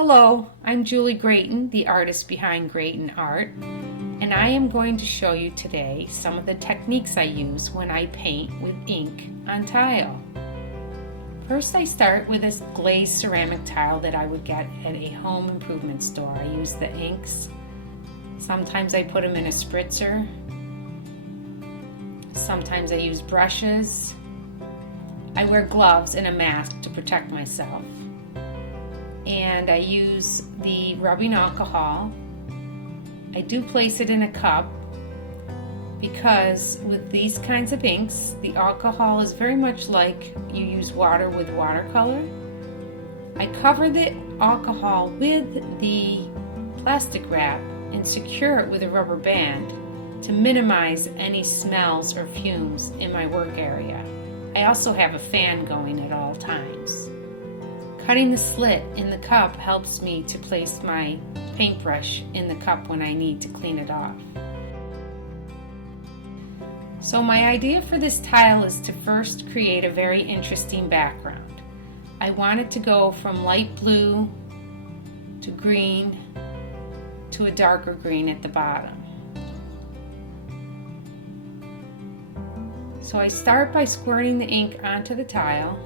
Hello, I'm Julie Gratien, the artist behind Gratien Art, and I am going to show you today some of the techniques I use when I paint with ink on tile. First, I start with this glazed ceramic tile that I would get at a home improvement store. I use the inks. Sometimes I put them in a spritzer. Sometimes I use brushes. I wear gloves and a mask to protect myself. And I use the rubbing alcohol. I do place it in a cup because with these kinds of inks, the alcohol is very much like you use water with watercolor. I cover the alcohol with the plastic wrap and secure it with a rubber band to minimize any smells or fumes in my work area. I also have a fan going at all times. Cutting the slit in the cup helps me to place my paintbrush in the cup when I need to clean it off. So my idea for this tile is to first create a very interesting background. I want it to go from light blue to green to a darker green at the bottom. So I start by squirting the ink onto the tile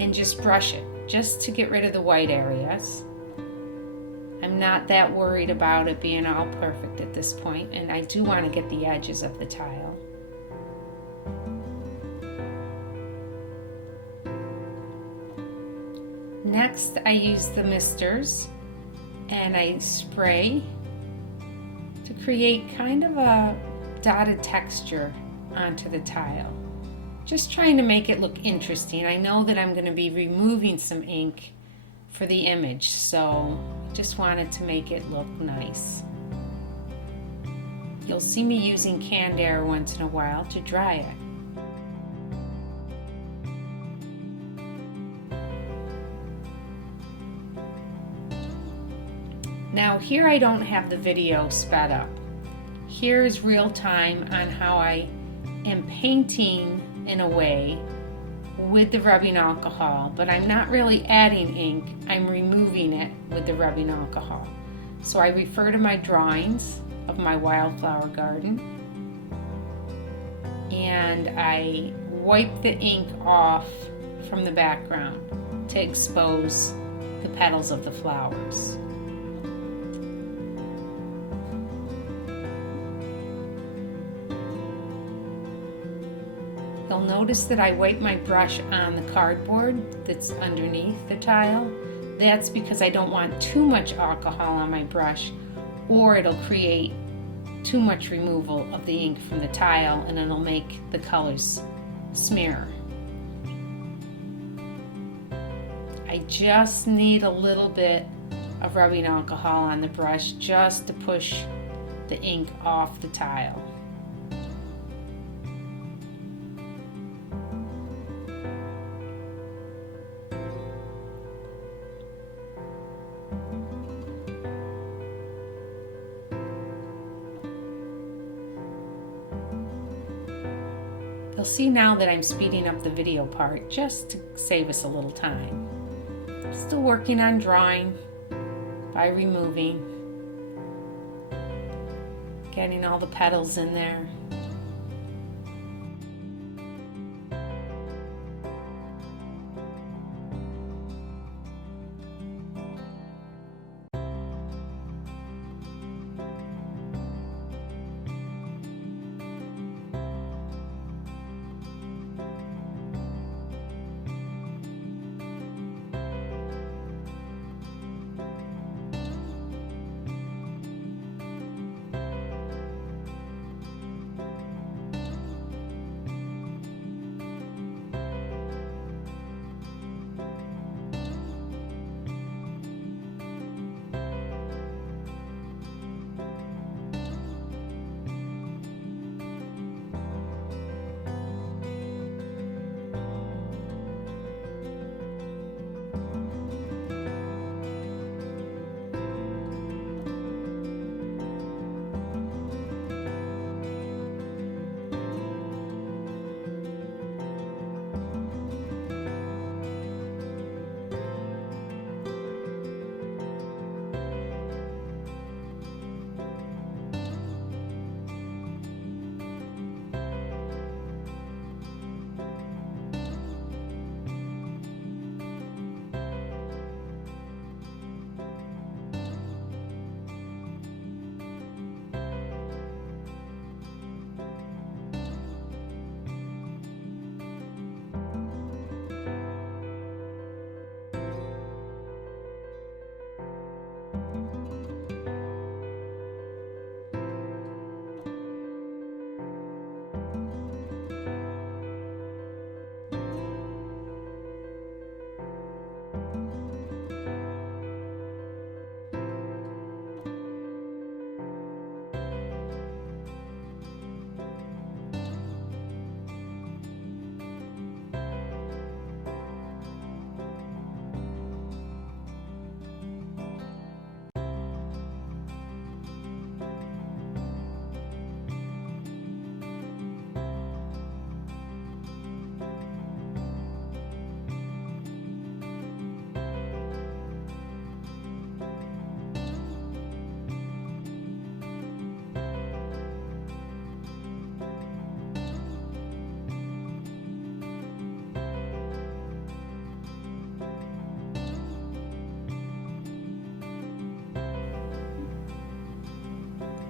and just brush it, just to get rid of the white areas. I'm not that worried about it being all perfect at this point, and I do want to get the edges of the tile. Next, I use the misters and I spray to create kind of a dotted texture onto the tile. Just trying to make it look interesting. I know that I'm going to be removing some ink for the image, so I just wanted to make it look nice. You'll see me using canned air once in a while to dry it. Now here I don't have the video sped up. Here is real time on how I am painting in a way with the rubbing alcohol, but I'm not really adding ink, I'm removing it with the rubbing alcohol. So I refer to my drawings of my wildflower garden and I wipe the ink off from the background to expose the petals of the flowers. You'll notice that I wipe my brush on the cardboard that's underneath the tile. That's because I don't want too much alcohol on my brush, or it'll create too much removal of the ink from the tile and it'll make the colors smear. I just need a little bit of rubbing alcohol on the brush just to push the ink off the tile. You'll see now that I'm speeding up the video part just to save us a little time. Still working on drawing by removing, getting all the petals in there.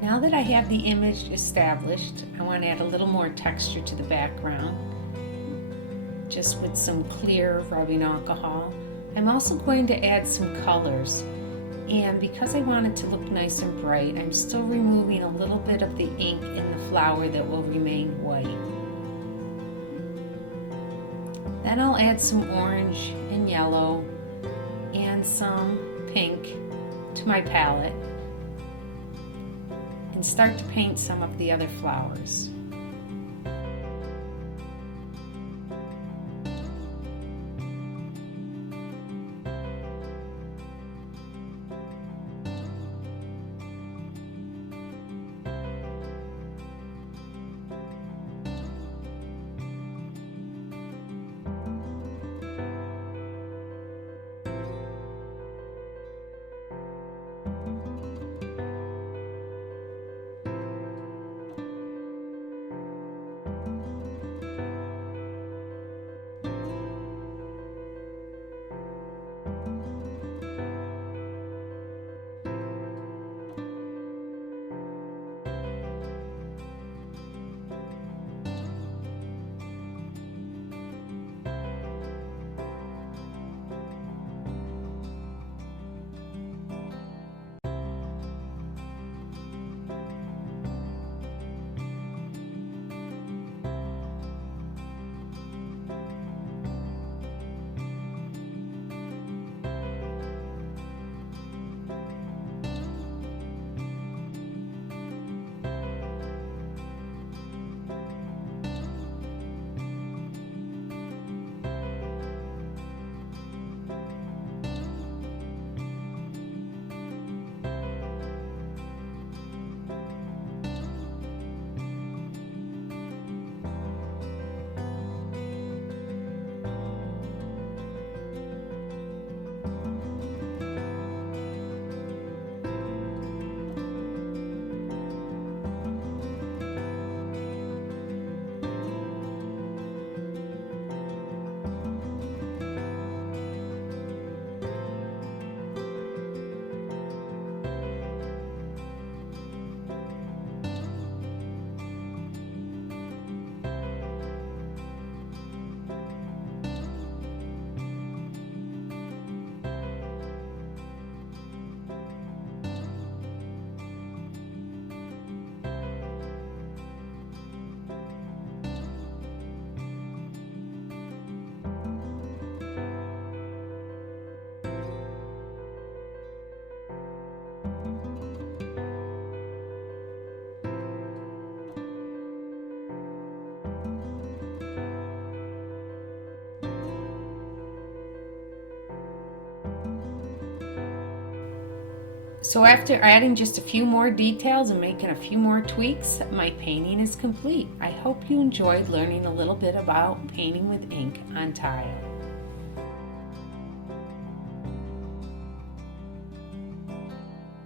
Now that I have the image established, I want to add a little more texture to the background, just with some clear rubbing alcohol. I'm also going to add some colors, and because I want it to look nice and bright, I'm still removing a little bit of the ink in the flower that will remain white. Then I'll add some orange and yellow and some pink to my palette and start to paint some of the other flowers. So after adding just a few more details and making a few more tweaks, my painting is complete. I hope you enjoyed learning a little bit about painting with ink on tile.